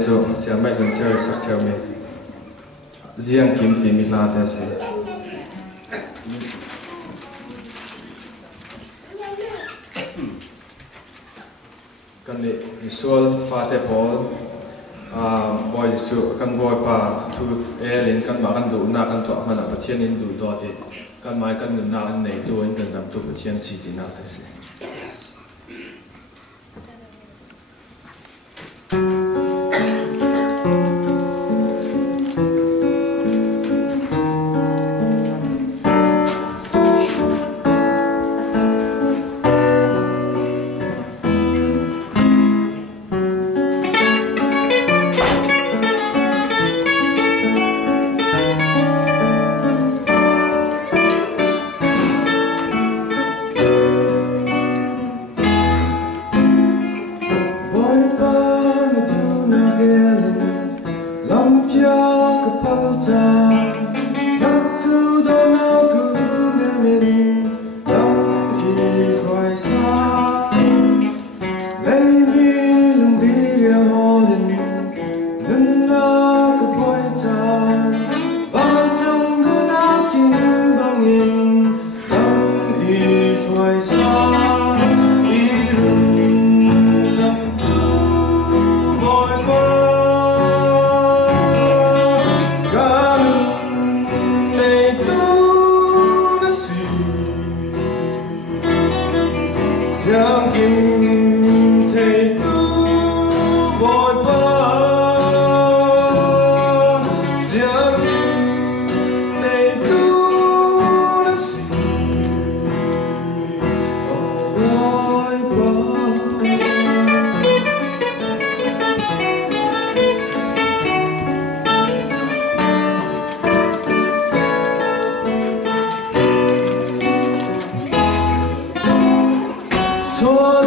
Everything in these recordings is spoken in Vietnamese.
So, siapa yang mencari sekali Ziang timi lada sih. Kan ni visual fate Paul, boy su kan boy pa tu lint kan makan tu nak kan tu mana pasien itu doti kan mai kan nak kan nei tu kan dalam tu pasien si di nak sih.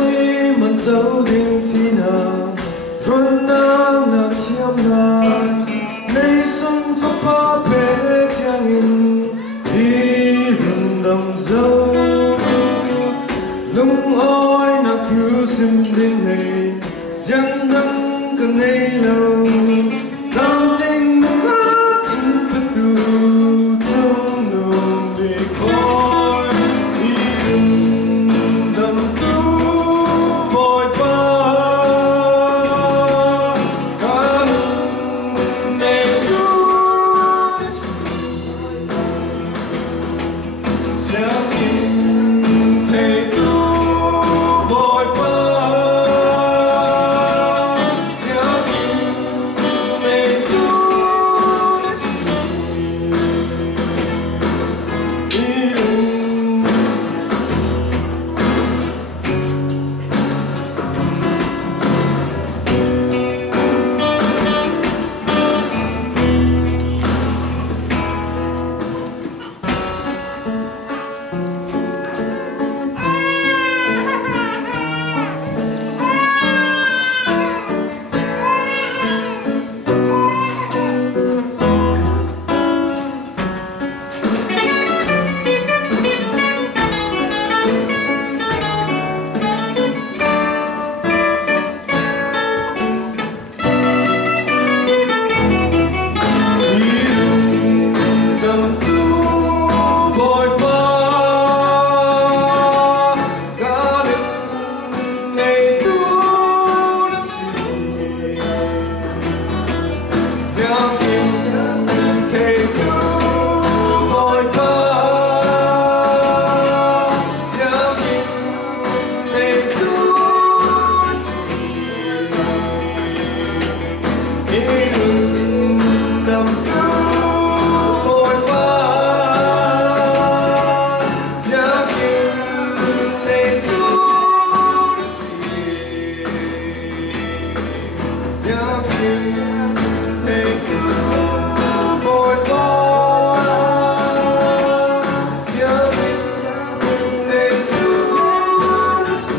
ai mình dấu đêm thì nào luôn nắng nắng chiêm ngàn nay xuân phấp phá bé thiang in đi rừng đầm dâu lung oi nạc thiếu sim đinh hề giang nắng cần ngày lâu tam tình ngát in bất tu trong nồng về khói đi rừng đầm tu vội vã cả nâng để chúa giang in thầy tu vội vã giang in thầy tu đi rừng đầm tu vội vã cả nâng ngày tu đã xì giang in thầy tu vội vã giang in thầy tu đã xì đi rừng đầm tu vội vã giang in thầy tu đã xì giang in thầy tu vội vã giang in thầy tu đã xì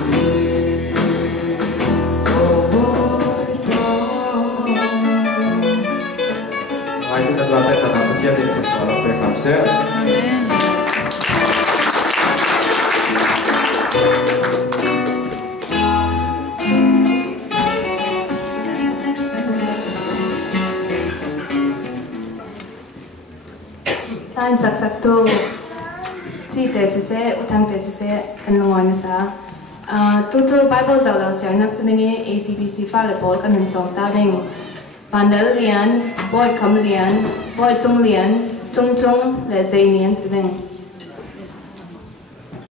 ai chúng ta làm để tạo ra thiên nhiên thực sự là phải cảm sẽ Tan sak sak tu chi te se Thangte se kan longoi na sa tu Bible zau lo ser nak sinenge ACBC fa le bol kan hin song ta ding pandal lian boy kam lian boy chung lian chung le zai nian chi ding